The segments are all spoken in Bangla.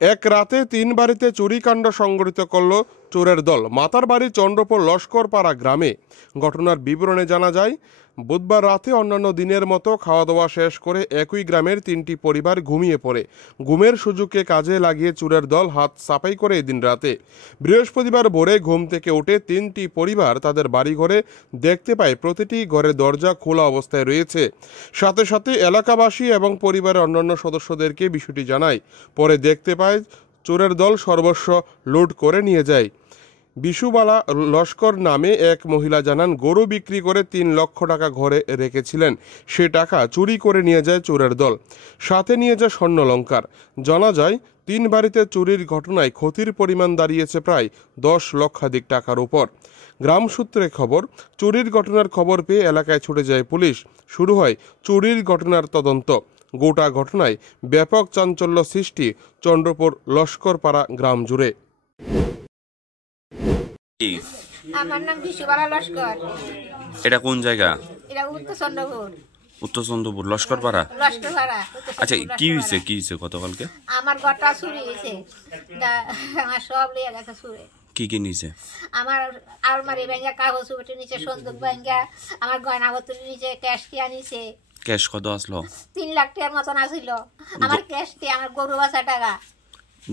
এক রাতে ৩ বাড়িতে চুরিকাণ্ড সংঘটিত করল চোরের দল। মাতারবাড়ি চন্দ্রপুর লস্করপাড়া গ্রামে। ঘটনার বিবরণে জানা যায়, বুধবার রাতে অন্যান্য দিনের মতো খাওয়া দাওয়া শেষ করে একই গ্রামের ৩টি পরিবার ঘুমিয়ে পড়ে। ঘুমের সুযোগকে কাজে লাগিয়ে চোরের দল হাত সাফাই করে এদিন রাতে। বৃহস্পতিবার ভোরে ঘুম থেকে উঠে ৩টি পরিবার তাদের বাড়িঘরে দেখতে পায় প্রতিটি ঘরের দরজা খোলা অবস্থায় রয়েছে। সাথে সাথে এলাকাবাসী এবং পরিবারের অন্যান্য সদস্যদেরকে বিষয়টি জানায়। পরে দেখতে পায় চোরের দল সর্বস্ব লুট করে নিয়ে যায়। বিশুবালা লস্কর নামে এক মহিলা জানান, গরু বিক্রি করে ৩ লক্ষ টাকা ঘরে রেখেছিলেন। সে টাকা চুরি করে নিয়ে যায় চোরের দল, সাথে নিয়ে যায় স্বর্ণালংকার। জানা যায়, ৩ বাড়িতে চুরির ঘটনায় ক্ষতির পরিমাণ দাঁড়িয়েছে প্রায় 10 লক্ষাধিক টাকার উপর। গ্রাম সূত্রে খবর, চুরির ঘটনার খবর পেয়ে এলাকায় ছুটে যায় পুলিশ। শুরু হয় চুরির ঘটনার তদন্ত। গোটা ঘটনায় ব্যাপক চাঞ্চল্য সৃষ্টি চন্দ্রপুর লস্করপাড়া গ্রাম জুড়ে। আমার নাম বিশুবালা লস্কর। এটা কোন জায়গা? এটা উত্তর চন্দ্রপুর। উত্তর চন্দ্রপুর লস্করপাড়া। লস্করপাড়া। আচ্ছা, কি হয়েছে গতকালকে? আমার ঘরটা চুরি হয়েছে। আমার সব লিয়ে গেছে চুরে। কি নিছে? আমার আলমারি ভেঙ্গা, কাগজ উপরে নিচে, সন্দুক ভেঙ্গা, আমার গয়নাপত্র নিচে, ক্যাশ টিয়া নিচে। ক্যাশ কত আসলো? 3 লাখ টাকার মতন আসিল। আমার ক্যাশ টিয়া, আমার গরু বাছা টাকা।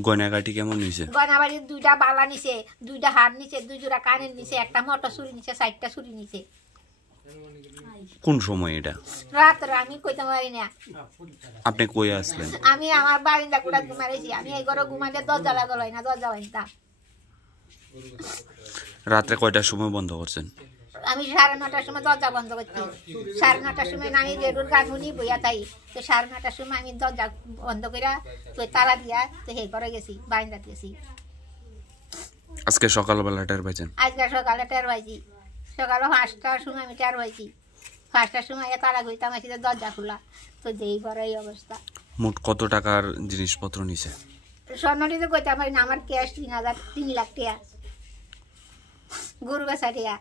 গয়নাগাটি কেমন নিছে? গয়নাবাড়ির 2টা বালা নিছে, 2টা হার নিছে, 2 জোড়া কানের নিছে, একটা মোটর চুরি নিছে, 4টা চুরি নিছে। কোন সময় এটা? রাত্রে আমি কইতে পারি না। আপনি কই আসলেন? আমি আমার বারিন্দা কুড়া ঘুমাইছি। আমি এই ঘরে ঘুমাইলে দরজা লাগালো না, দরজা বাইনতাম। রাত্রে কয়টার সময় বন্ধ করছেন? আমি 9:30টার সময় দরজা বন্ধ করছি। 9:30টার সময় আমি রেডুর গান শুনি বইয়া তাই। তো 9:30টার সময় আমি দরজা বন্ধ করে তো তালা দিয়া তো হে করে গেছি, বারিন্দা গেছি। আজকে সকালবেলা টের পাইছেন? আজকে সকালে টের পাইছি। সকালে 5টার সময় আমি টের পাইছি। 5টার সময় তালা ঘুরতাম, আসি দরজা খোলা। তো যেই ঘরে এই অবস্থা। মোট কত টাকার জিনিসপত্র নিছে? স্বর্ণটি তো কইতে পারি না। আমার ক্যাশ 3 লাখ টাকা, গরু বেচা টাকা।